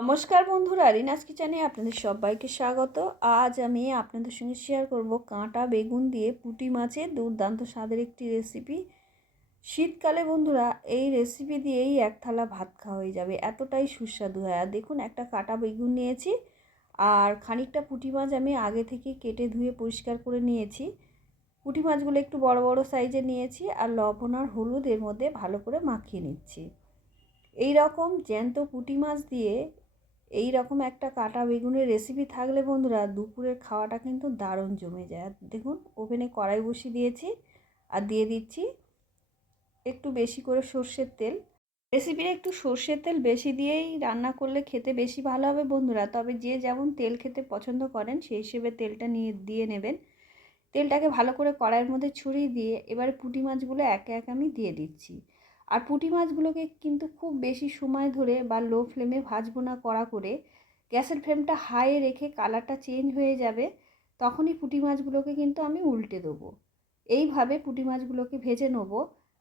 নমস্কার বন্ধুরা, রিনাস কিচেনে আপনাদের সবাইকে স্বাগত। আজ আমি আপনাদের সঙ্গে শেয়ার করব কাঁটা বেগুন দিয়ে পুঁটি মাছের দুর্দান্ত স্বাদের একটি রেসিপি শীতকালে বন্ধুরা, এই রেসিপি দিয়েই এক থালা ভাত খাওয়া হয়ে যাবে, এতটাই সুস্বাদু হয়। আর দেখুন, একটা কাঁটা বেগুন নিয়েছি, আর খানিকটা পুঁটি মাছ আমি আগে থেকে কেটে ধুয়ে পরিষ্কার করে নিয়েছি। পুঁটি মাছগুলো একটু বড় বড় সাইজে নিয়েছি, আর লবণ আর হলুদ এর মধ্যে ভালো করে মাখিয়ে নিচ্ছি। এই রকম জ্যান্ত পুঁটি মাছ দিয়ে এই রকম একটা কাটা বেগুনের রেসিপি থাকলে বন্ধুরা দুপুরের খাওয়াটা কিন্তু দারুণ জমে যায়। দেখুন ওভেনে কড়াই বসিয়ে দিয়েছি আর দিয়ে দিচ্ছি একটু বেশি করে সর্ষের তেল। রেসিপির একটু সর্ষের তেল বেশি দিয়েই রান্না করলে খেতে বেশি ভালো হবে বন্ধুরা। তবে যে যেমন তেল খেতে পছন্দ করেন, সেই হিসেবে তেলটা নিয়ে, দিয়ে নেবেন। তেলটাকে ভালো করে কড়াইয়ের মধ্যে ছড়িয়ে দিয়ে এবারে পুঁটি মাছগুলো একে একে আমি দিয়ে দিচ্ছি। আর পুঁটি মাছগুলোকে কিন্তু খুব বেশি সময় ধরে বা লো ফ্লেমে ভাজবো না কড়া করে, গ্যাসের ফ্লেমটা হাইয়ে রেখে কালারটা চেঞ্জ হয়ে যাবে, তখনই পুঁটি মাছগুলোকে কিন্তু আমি উল্টে দেবো। এইভাবে পুঁটি মাছগুলোকে ভেজে নেব,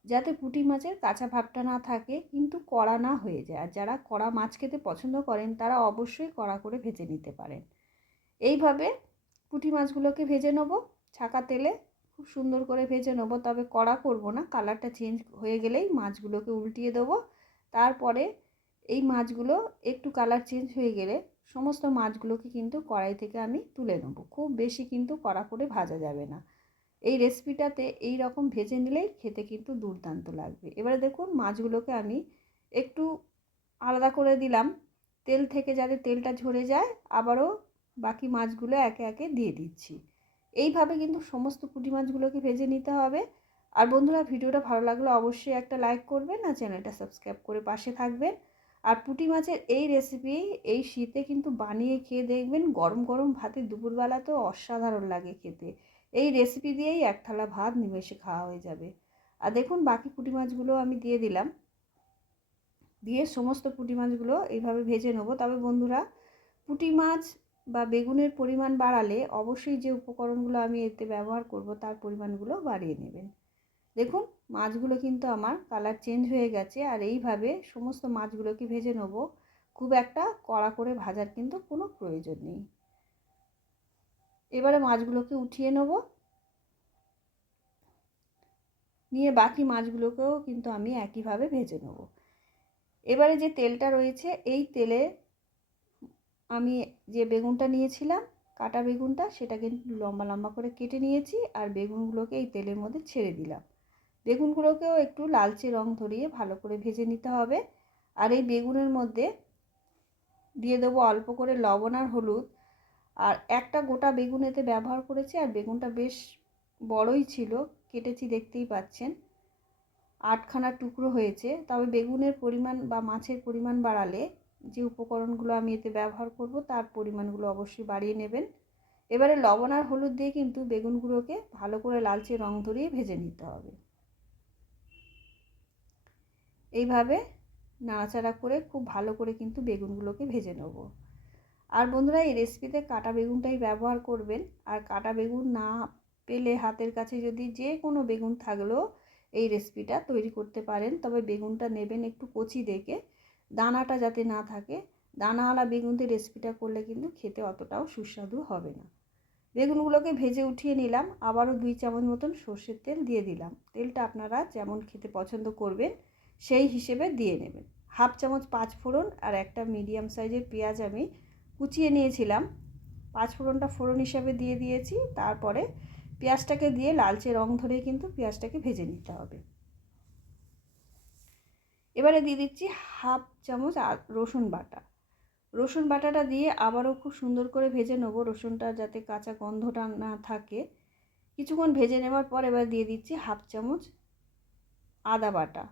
যাতে পুঁটি মাছের কাঁচা ভাবটা না থাকে, কিন্তু কড়া না হয়ে যায়। আর যারা কড়া মাছ খেতে পছন্দ করেন, তারা অবশ্যই কড়া করে ভেজে নিতে পারেন। এইভাবে পুঁটি মাছগুলোকে ভেজে নেব, ছাকা তেলে খুব সুন্দর করে ভেজে নেব, তবে কড়া করব না। কালারটা চেঞ্জ হয়ে গেলেই মাছগুলোকে উল্টিয়ে দেবো। তারপরে এই মাছগুলো একটু কালার চেঞ্জ হয়ে গেলে সমস্ত মাছগুলোকে কিন্তু কড়াই থেকে আমি তুলে নেব। খুব বেশি কিন্তু কড়া করে ভাজা যাবে না। এই রেসিপিটাতে এই রকম ভেজে নিলেই খেতে কিন্তু দুর্দান্ত লাগবে। এবারে দেখুন মাছগুলোকে আমি একটু আলাদা করে দিলাম। তেল থেকে যাতে তেলটা ঝরে যায়, আবারও বাকি মাছগুলো একে একে দিয়ে দিচ্ছি। এইভাবে কিন্তু সমস্ত পুঁটি মাছগুলোকে ভেজে নিতে হবে। আর বন্ধুরা, ভিডিওটা ভালো লাগলে অবশ্যই একটা লাইক করবেন আর চ্যানেলটা সাবস্ক্রাইব করে পাশে থাকবেন। আর পুঁটি মাছের এই রেসিপি এই শীতে কিন্তু বানিয়ে খেয়ে দেখবেন, গরম গরম ভাতে দুপুরবেলাতেও অসাধারণ লাগে খেতে। এই রেসিপি দিয়েই এক থালা ভাত নিমেষে খাওয়া হয়ে যাবে। আর দেখুন, বাকি পুঁটি মাছগুলো আমি দিয়ে দিলাম। দিয়ে সমস্ত পুঁটি মাছগুলো এইভাবে ভেজে নেব। তবে বন্ধুরা, পুঁটি মাছ বা বেগুনের পরিমাণ বাড়ালে অবশ্যই যে উপকরণগুলো আমি এতে ব্যবহার করব, তার পরিমাণগুলো বাড়িয়ে নেবেন। দেখুন, মাছগুলো কিন্তু আমার কালার চেঞ্জ হয়ে গেছে আর এইভাবে সমস্ত মাছগুলোকে ভেজে নেব। খুব একটা কড়া করে ভাজার কিন্তু কোনো প্রয়োজন নেই। এবারে মাছগুলোকে উঠিয়ে নেব। নিয়ে বাকি মাছগুলোকেও কিন্তু আমি একইভাবে ভেজে নেব। এবারে যে তেলটা রয়েছে, এই তেলে আমি যে বেগুনটা নিয়েছিলাম, কাটা বেগুনটা, সেটা কিন্তু লম্বা লম্বা করে কেটে নিয়েছি আর বেগুনগুলোকে এই তেলের মধ্যে ছেড়ে দিলাম। বেগুনগুলোকেও একটু লালচে রং ধরিয়ে ভালো করে ভেজে নিতে হবে। আর এই বেগুনের মধ্যে দিয়ে দেবো অল্প করে লবণ আর হলুদ। আর একটা গোটা বেগুন এতে ব্যবহার করেছি আর বেগুনটা বেশ বড়ই ছিল, কেটেছি দেখতেই পাচ্ছেন। আটখানা টুকরো হয়েছে, তবে বেগুনের পরিমাণ বা মাছের পরিমাণ বাড়ালে যে উপকরণগুলো আমি এতে ব্যবহার করব, তার পরিমাণগুলো অবশ্যই বাড়িয়ে নেবেন। এবারে লবণ আর হলুদ দিয়ে কিন্তু বেগুনগুলোকে ভালো করে লালচে রং ধরিয়ে ভেজে নিতে হবে। এইভাবে নাড়াচাড়া করে খুব ভালো করে কিন্তু বেগুনগুলোকে ভেজে নেব। আর বন্ধুরা, এই রেসিপিতে কাটা বেগুনটাই ব্যবহার করবেন। আর কাটা বেগুন না পেলে হাতের কাছে যদি যে কোনো বেগুন থাকলেও এই রেসিপিটা তৈরি করতে পারেন। তবে বেগুনটা নেবেন একটু কচি দেখে। দানাটা যাতে না থাকে, দানাওয়ালা বেগুন দিয়ে রেসিপিটা করলে কিন্তু খেতে অতটাও সুস্বাদু হবে না। বেগুনগুলোকে ভেজে উঠিয়ে নিলাম, আবারও দুই চামচ মতন সর্ষের তেল দিয়ে দিলাম। তেলটা আপনারা যেমন খেতে পছন্দ করবেন, সেই হিসেবে দিয়ে নেবেন। হাফ চামচ পাঁচ ফোড়ন আর একটা মিডিয়াম সাইজের পেঁয়াজ আমি কুচিয়ে নিয়েছিলাম। পাঁচ ফোড়নটা ফোড়ন হিসাবে দিয়ে দিয়েছি, তারপরে পেঁয়াজটাকে দিয়ে লালচে রং ধরে কিন্তু পেঁয়াজটাকে ভেজে নিতে হবে। এবারে দিয়ে দিচ্ছি হাফ চামচ রসুন বাটা। রসুন বাটাটা দিয়ে আবারও খুব সুন্দর করে ভেজে নেব। রসুনটা যাতে কাঁচা গন্ধটা না থাকে। কিছুক্ষণ ভেজে নেওয়ার পর এবার দিয়ে দিচ্ছি হাফ চামচ আদা বাটা।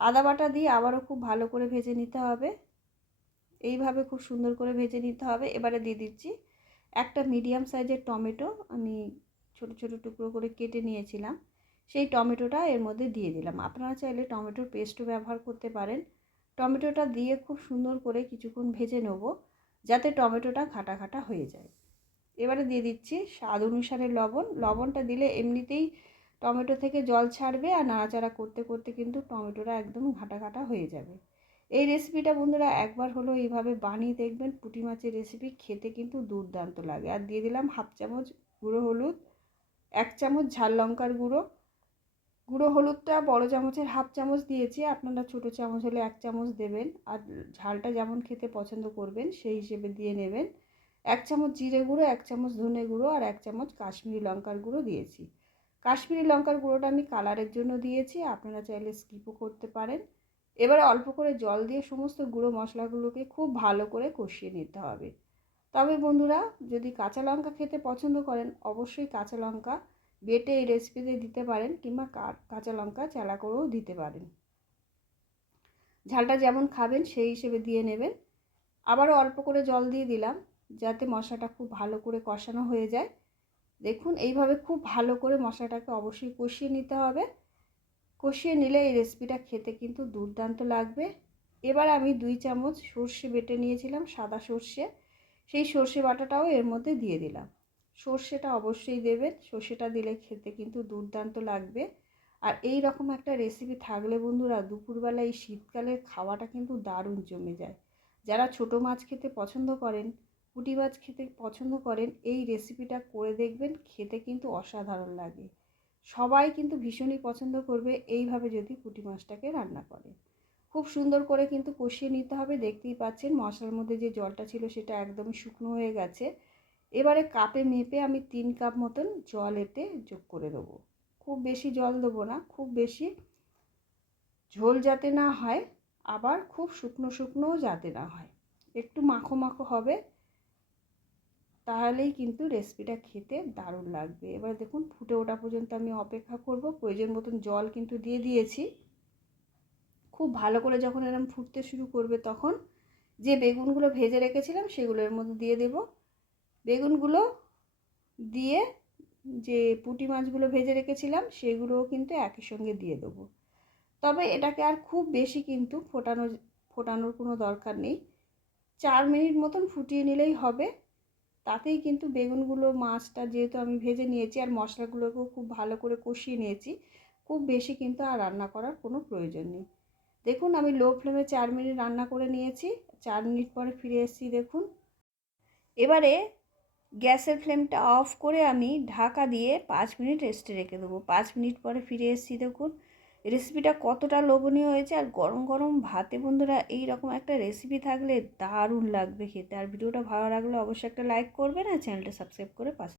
আদা বাটা দিয়ে আবারও খুব ভালো করে ভেজে নিতে হবে। এইভাবে খুব সুন্দর করে ভেজে নিতে হবে। এবারে দিয়ে দিচ্ছি একটা মিডিয়াম সাইজের টমেটো। আমি ছোট ছোট টুকরো করে কেটে নিয়েছিলাম। সেই টমেটোটা এর মধ্যে দিয়ে দিলাম। আপনারা চাইলে টমেটোর পেস্টও ব্যবহার করতে পারেন। টমেটোটা দিয়ে খুব সুন্দর করে কিছুক্ষণ ভেজে নেব, যাতে টমেটোটা খাটা খাটা হয়ে যায়। এবারে দিয়ে দিচ্ছি স্বাদ অনুসারে লবণ। লবণটা দিলে এমনিতেই টমেটো থেকে জল ছাড়বে আর নাড়াচাড়া করতে করতে কিন্তু টমেটোটা একদম ঘাটা ঘাটা হয়ে যাবে। এই রেসিপিটা বন্ধুরা একবার হলো এইভাবে বানিয়ে দেখবেন, পুঁটি মাছের রেসিপি খেতে কিন্তু দুর্দান্ত লাগে। আর দিয়ে দিলাম হাফ চামচ গুঁড়ো হলুদ, এক চামচ ঝাল লঙ্কার গুঁড়ো গুঁড়ো হলুদটা বড় চামচের হাফ চামচ দিয়েছি, আপনারা ছোটো চামচ হলে এক চামচ দেবেন, আর ঝালটা যেমন খেতে পছন্দ করবেন সেই হিসেবে দিয়ে নেবেন। এক চামচ জিরে গুঁড়ো, এক চামচ ধনে গুঁড়ো, আর এক চামচ কাশ্মীরি লঙ্কার গুঁড়ো দিয়েছি। কাশ্মীরি লঙ্কার গুঁড়োটা আমি কালারের জন্য দিয়েছি, আপনারা চাইলে স্কিপও করতে পারেন। এবারে অল্প করে জল দিয়ে সমস্ত গুঁড়ো মশলাগুলোকে খুব ভালো করে কষিয়ে নিতে হবে। তবে বন্ধুরা, যদি কাঁচা লঙ্কা খেতে পছন্দ করেন, অবশ্যই কাঁচা লঙ্কা বেটে এই রেসিপিতে দিতে পারেন কিংবা কাঁচা লঙ্কা চালা করেও দিতে পারেন। ঝালটা যেমন খাবেন সেই হিসেবে দিয়ে নেবেন। আবারও অল্প করে জল দিয়ে দিলাম যাতে মশলাটা খুব ভালো করে কষানো হয়ে যায়। দেখুন এইভাবে খুব ভালো করে মশলাটাকে অবশ্যই কষিয়ে নিতে হবে। কষিয়ে নিলে এই রেসিপিটা খেতে কিন্তু দুর্দান্ত লাগবে। এবার আমি দুই চামচ সর্ষে বেটে নিয়েছিলাম সাদা সর্ষে। সেই সর্ষে বাটাটাও এর মধ্যে দিয়ে দিলাম। সর্ষেটা অবশ্যই দেবেন। সর্ষেটা দিলে খেতে কিন্তু দুর্দান্ত লাগবে। আর এই রকম একটা রেসিপি থাকলে বন্ধুরা দুপুরবেলা এই শীতকালের খাওয়াটা কিন্তু দারুণ জমে যায়। যারা ছোট মাছ খেতে পছন্দ করেন, পুঁটি মাছ খেতে পছন্দ করেন, এই রেসিপিটা করে দেখবেন, খেতে কিন্তু অসাধারণ লাগে। সবাই কিন্তু ভীষণই পছন্দ করবে এইভাবে যদি পুঁটি মাছটাকে রান্না করে। খুব সুন্দর করে কিন্তু কষিয়ে নিতে হবে। দেখতেই পাচ্ছেন মশলার মধ্যে যে জলটা ছিল সেটা একদমই শুকনো হয়ে গেছে। এবারে কাপে মেপে আমি তিন কাপ মতন জল এতে যোগ করে দেবো। খুব বেশি জল দেবো না, খুব বেশি ঝোল যাতে না হয়, আবার খুব শুকনো শুকনোও যাতে না হয়। একটু মাখো মাখো হবে, তাহলেই কিন্তু রেসিপিটা খেতে দারুণ লাগবে। এবার দেখুন, ফুটে ওঠা পর্যন্ত আমি অপেক্ষা করব। প্রয়োজন মতন জল কিন্তু দিয়ে দিয়েছি। খুব ভালো করে যখন এরম ফুটতে শুরু করবে তখন যে বেগুনগুলো ভেজে রেখেছিলাম সেগুলো এর মধ্যে দিয়ে দেব। বেগুনগুলো দিয়ে যে পুঁটি মাছগুলো ভেজে রেখেছিলাম, সেগুলোও কিন্তু একই সঙ্গে দিয়ে দেবো। তবে এটাকে আর খুব বেশি কিন্তু ফোটানো, ফোটানোর কোনো দরকার নেই। চার মিনিট মতন ফুটিয়ে নিলেই হবে। তাতেই কিন্তু বেগুনগুলো, মাছটা যেহেতু আমি ভেজে নিয়েছি আর মশলাগুলোকেও খুব ভালো করে কষিয়ে নিয়েছি, খুব বেশি কিন্তু আর রান্না করার কোনো প্রয়োজন নেই। দেখুন, আমি লো ফ্লেমে চার মিনিট রান্না করে নিয়েছি। চার মিনিট পরে ফিরে এসেছি, দেখুন। এবারে গ্যাসের ফ্লেমটা অফ করে আমি ঢাকা দিয়ে পাঁচ মিনিট রেস্টে রেখে দেবো। পাঁচ মিনিট পরে ফিরে এসেছি দেখুন। রেসিপিটা কতটা লোভনীয় হয়েছে আর গরম গরম ভাতে বন্ধুরা এই রকম একটা রেসিপি থাকলে দারুণ লাগবে খেতে। আর ভিডিওটা ভালো লাগলে অবশ্যই একটা লাইক করবেন আর চ্যানেলটা সাবস্ক্রাইব করে পাশে